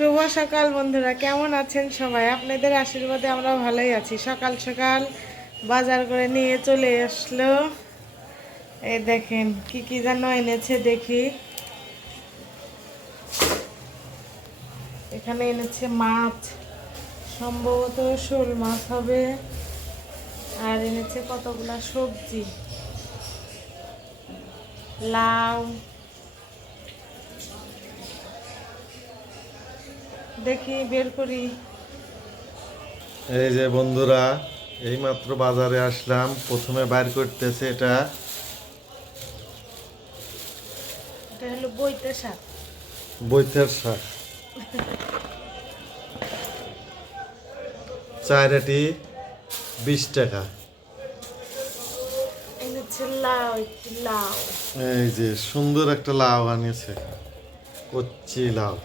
শুভ সকাল বন্ধুরা, কেমন আছেন সবাই? আপনাদের আশীর্বাদে আমরা ভালোই আছি। সকাল সকাল বাজার করে নিয়ে চলে আসলো। এই দেখেন কি কি যেন এনেছে, দেখি। এখানে এনেছে মাছ, সম্ভবত শোল মাছ হবে। আর এনেছে কতগুলা সবজি, লাউ, দেখি বের করি। এই যে বন্ধুরা, এইমাত্র বাজারে আসলাম। প্রথমে বাইর করতেছে এটা এটা হলো বইতে শাক। বৈথের শাক, চাইরাটি 20 টাকা। এনেছে লাউ, একটি লাউ। এই যে সুন্দর একটা লাউ আনিয়েছে, কচি লাউ।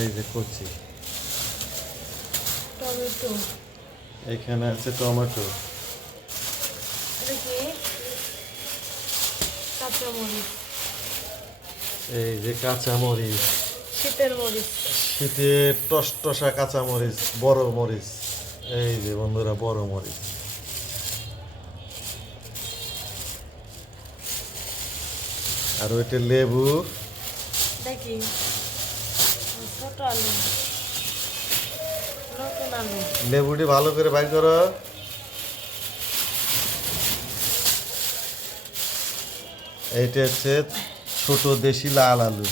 এই যে কচি। টমেটো, এখানে আছে টমেটো। এটা কি? কাঁচামরিচ, এই যে কাঁচামরিচ, শীতের মরিচ। শীতের টসটসা কাঁচামরিচ, বড় মরিচ। এই যে বন্ধুরা, বড় মরিচ। আর ওইটা লেবু। দেখি, ছোট আলু, নতুন আলু। লেবুটি ভালো করে বাইর করো। এইটা হচ্ছে ছোট দেশি লাল আলু।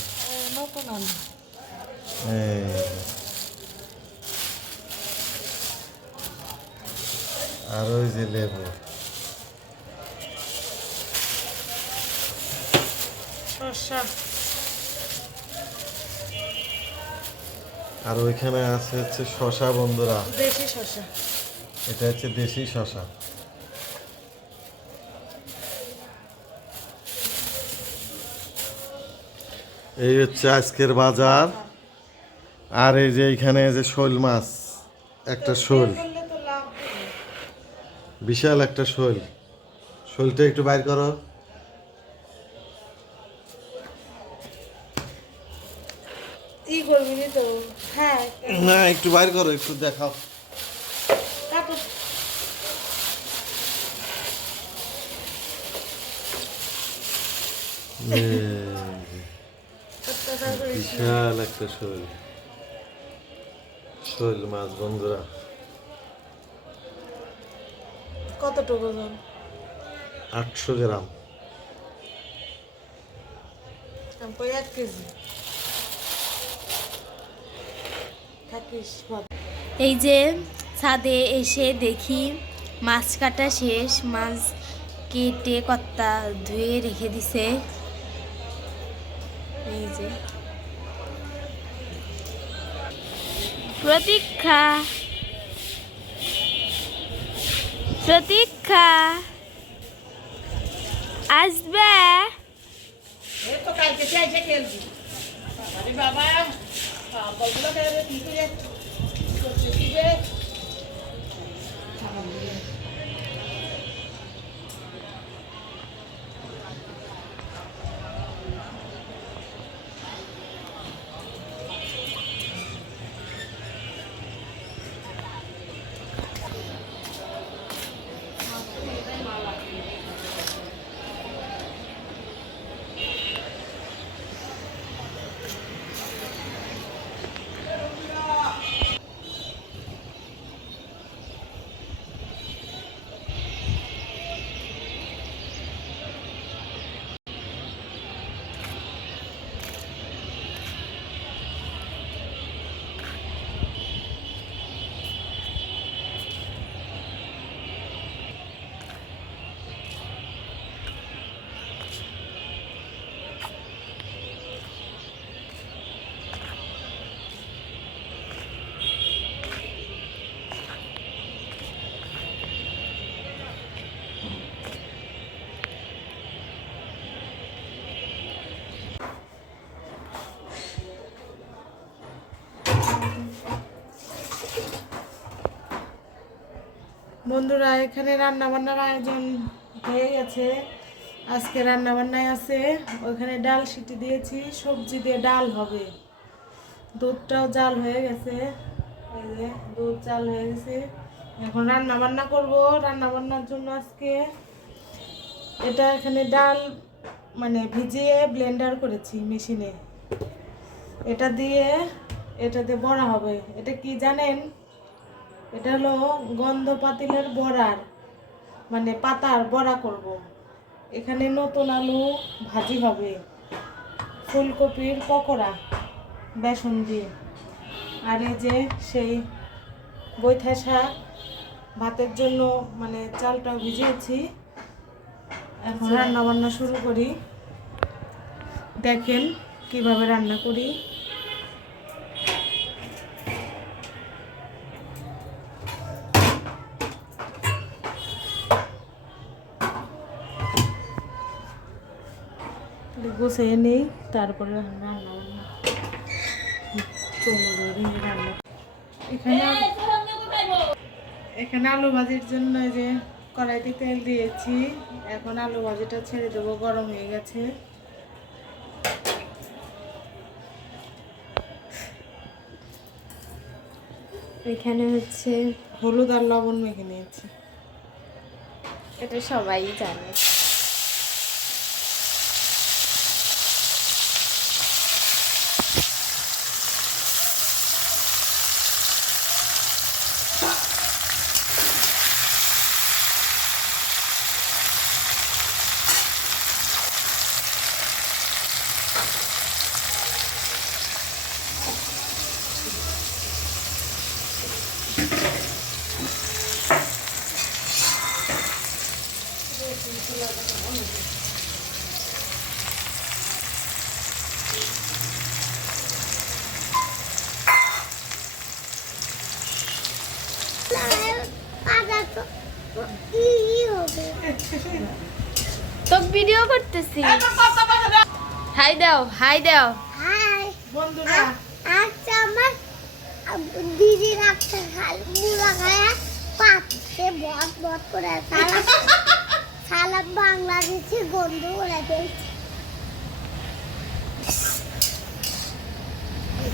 নতুন আলু। এই, আর ওই যে লেবু। শসা, আর ওইখানে আছে হচ্ছে শশা বন্ধুরা। দেশি শসা। এটা হচ্ছে দেশি শশা। এই হচ্ছে আজকের বাজার। আর এই যে এখানে যে শোল মাছ, একটা শোল, করলে তো লাভ হবে। বিশাল একটা শোল। শোলটা একটু বাইর করো। ই করবি নি তো? হ্যাঁ, না, একটু বাইর করো, একটু দেখাও। কাটো। এই যে বিশাল একটা শোল, শোল মাছ বন্ধুরা। কতটুকু ওজন? 800 গ্রাম। তারপর 1 কেজি থাকিস ভাব। এই যে ছাদে এসে দেখি মাছ কাটা শেষ, মাছ কেটে কত্তা ধুয়ে রেখে দিছে। এই যে প্রতীক্ষা, প্রতীক্ষা আসবে। এই তো কালকে চাইছে খেলবি। আরে বাবা, বলগুলো খেলে কি করে করতে দিবে? বন্ধুরা, এখানে রান্না বান্নার আয়োজন হয়ে গেছে। আজকে রান্না বান্নায় আছে, ওখানে ডাল সিটি দিয়েছি, সবজি দিয়ে ডাল হবে। দুধটাও জাল হয়ে গেছে, এই যে দুধ জাল হয়ে গেছে। এখন রান্না বান্না করবো। রান্না বান্নার জন্য আজকে এটা এখানে ডাল মানে ভিজিয়ে ব্লেন্ডার করেছি মেশিনে। এটা দিয়ে বড়া হবে। এটা কি জানেন? এটা হলো গন্ধ পাতিলের বড়ার মানে পাতার বড়া করব। এখানে নতুন আলু ভাজি হবে, ফুলকপির পকোড়া বেসন দিয়ে, আর এই যে সেই বৈথা শাক ভাতের জন্য মানে চালটাও ভিজিয়েছি। এখন রান্না বান্না শুরু করি। দেখেন কিভাবে রান্না করি। গুছিয়ে নেই, তারপরে রান্না বান্না রান্না। এখানে আলু ভাজির জন্য এই যে কড়াইতে তেল দিয়েছি। এখন আলু ভাজিটা ছেড়ে দেবো, গরম হয়ে গেছে। এখানে হচ্ছে হলুদ আর লবণ মেখে নিয়েছি। এটা সবাই জানে। তো ভিডিও করতেছি। হাই দাও, হাই দাও। বন্ধুরা আচ্ছা আমার দিদির একটা মুলা খায় পাচ্ছে বট বট করে সালা বাংলাদেশি গন্ধ করে দিয়েছে।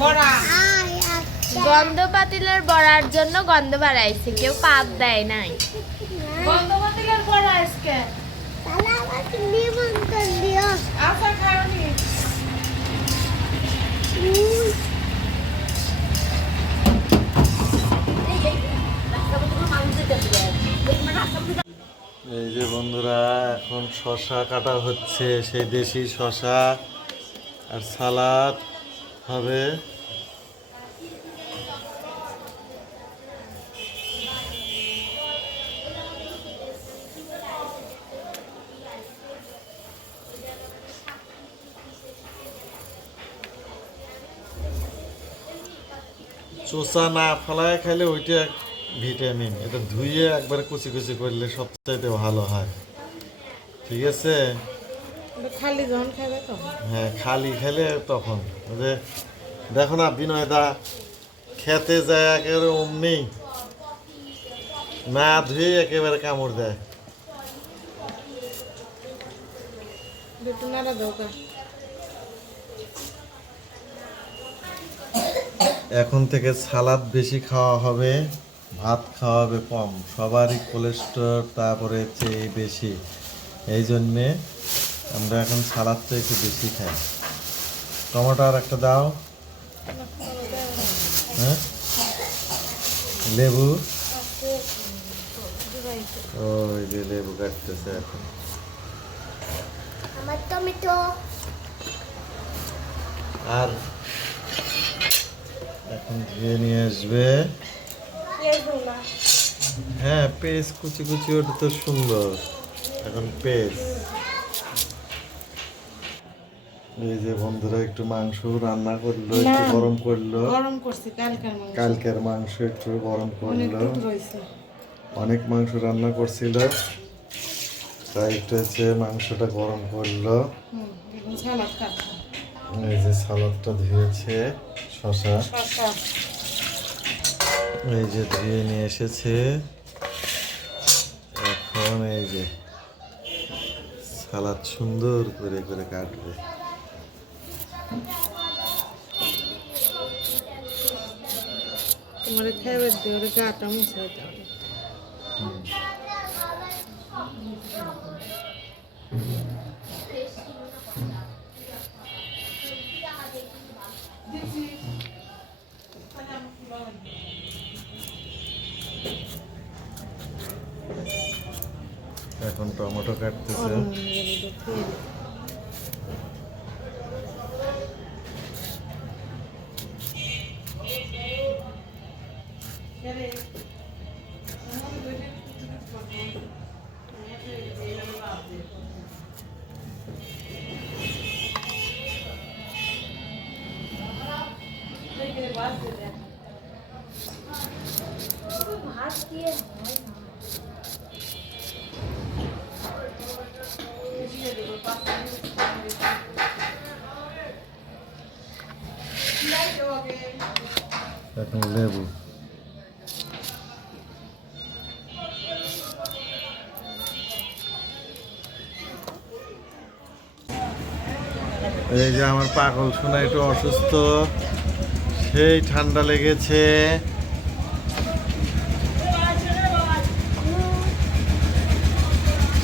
বড়া গন্ধ পাতিলের বড়ার জন্য গন্ধ বাড়াইছে, কেউ পাত দেয় নাই। গন্ধ পাতিলের বড়া আজকে সালা আমাকে নিমন্ত্রণ দিও। আশা খাওনি। এই যে বন্ধুরা এখন শশা কাটা হচ্ছে, সেই দেশি শশা আর সালাদ হবে। চোষা না ফেলায় খাইলে ওইটা ভিটামিন, এটা ধুয়ে একবার কুচি কুচি করলে সবচাইতে ভালো হয়। ঠিক আছে, খালি যখন খাবে তখন। হ্যাঁ খালি খেলে তখন ওই যে দেখো না বিনয় দা খেতে যায় একেবারে অমনি না ধুয়ে একেবারে কামড় দেয়। দুটো নাড়া দোকা। এখন থেকে সালাদ বেশি খাওয়া হবে, ভাত খাওয়া হবে কম। সবারই কোলেস্টেরল তারপরে চেয়ে বেশি, এই জন্যে আমরা এখন সালাদটা একটু বেশি খাই। টমেটো একটা দাও। হ্যাঁ লেবু, ওই যে লেবু কাটতেছে এখন। আমার টমেটো আর এখন ধুয়ে নিয়ে আসবে। হ্যাঁ পেস্ট কুচি কুচি, ওটা তো সুন্দর। এখন পেস্ট এই যে বন্ধুরা একটু মাংস রান্না করলো, একটু গরম করলো। গরম করছি কালকের মাংস। কালকের মাংস একটু গরম অনেক করলো। দুধ রয়েছে। অনেক মাংস রান্না করছিল, তাই একটু হচ্ছে মাংসটা গরম করলো। এখন সালাদ কাটবো। এই যে সালাদটা ধুয়েছে, শশা শসা এই যে ধুয়ে নিয়ে এসেছে। এখন এই যে সালাদ সুন্দর করে করে কাটবে। তোমার খেয়ে দিয়ে ওর গাটা মুছাইতে হবে। এখন টমেটো কাটতেছে। এখন লেবু। এই যে আমার পাগল সোনা একটু অসুস্থ, সেই ঠান্ডা লেগেছে।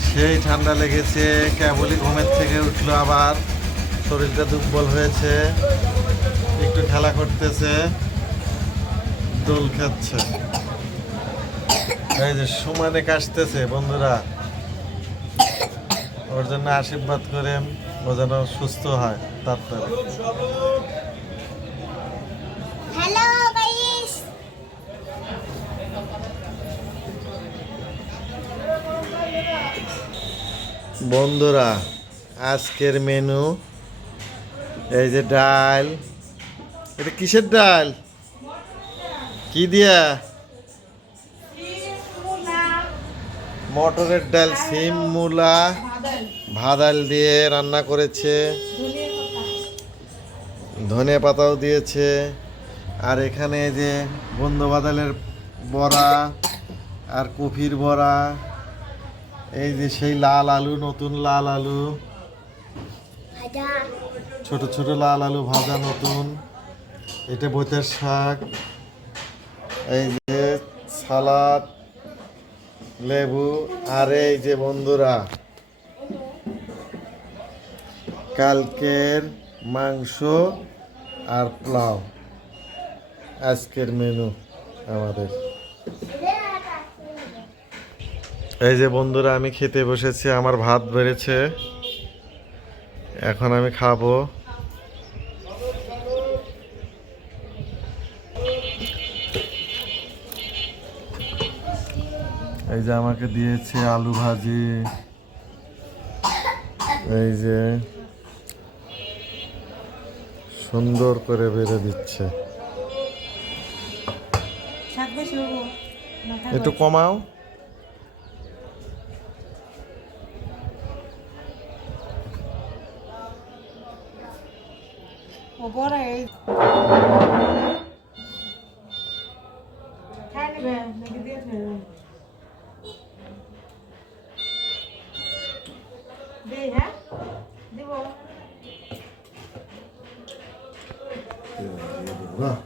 সেই ঠান্ডা লেগেছে, কেবলই ঘুমের থেকে উঠলো, আবার শরীরটা দুর্বল হয়েছে, একটু খেলা করতেছে, দোল খাচ্ছে। এই যে সমানে কাশতেছে বন্ধুরা, ওর জন্য আশীর্বাদ করেন, ও যেন সুস্থ হয় তাড়াতাড়ি। হ্যালো গাইস, বন্ধুরা আজকের মেনু এই যে ডাল। এটা কিসের ডাল? কি দিয়া? মটরের ডাল, সিম, মূলা, ভাদাল দিয়ে রান্না করেছে, ধনে পাতাও দিয়েছে। আর এখানে এই যে বন্ধ বাদালের বড়া আর কফির বড়া, এই যে সেই লাল আলু, নতুন লাল আলু, ভাজা ছোট ছোট লাল আলু ভাজা নতুন, এটা বইতের শাক, এই যে সালাদ, লেবু, আর এই যে বন্ধুরা কালকের মাংস আর পোলাও আজকের মেনু আমাদের। এই যে বন্ধুরা আমি খেতে বসেছি, আমার ভাত বেড়েছে, এখন আমি খাবো। এই যে আমাকে দিয়েছে আলু ভাজি, এই যে সুন্দর করে বেড়ে দিচ্ছে। শাক বেশি হবো না খাবো? একটু কমাও। ও বড় এই খাই নিবে নাকি দিয়ে ফেলবে? দেই, হ্যাঁ দিব। বাহ,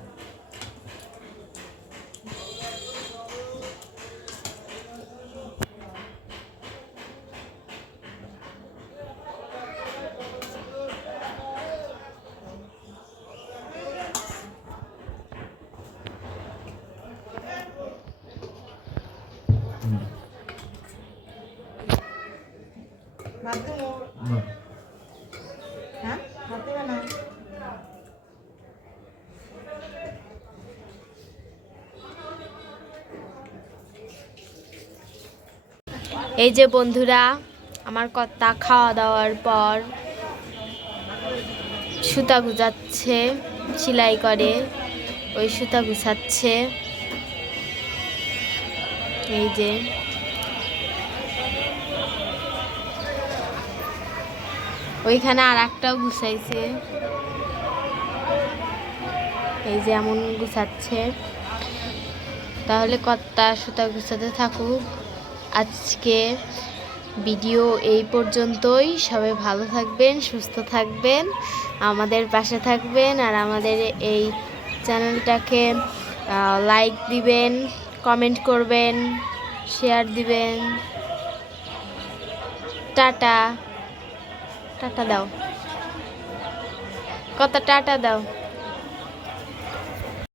ভাত দেবো? হ্যাঁ ভাত দেবে না? এই যে বন্ধুরা, আমার কর্তা খাওয়া দাওয়ার পর সুতা গুজাচ্ছে, সেলাই করে, ওই সুতা গুছাচ্ছে। এই যে ওইখানে আর একটাও গুছাইছে, এই যে এমন গুছাচ্ছে। তাহলে কর্তা সুতা গুছাতে থাকুক। আজকে ভিডিও এই পর্যন্তই। সবাই ভালো থাকবেন, সুস্থ থাকবেন, আমাদের পাশে থাকবেন, আর আমাদের এই চ্যানেলটাকে লাইক দিবেন, কমেন্ট করবেন, শেয়ার দিবেন। টাটা টাটা দাও, কত টাটা দাও।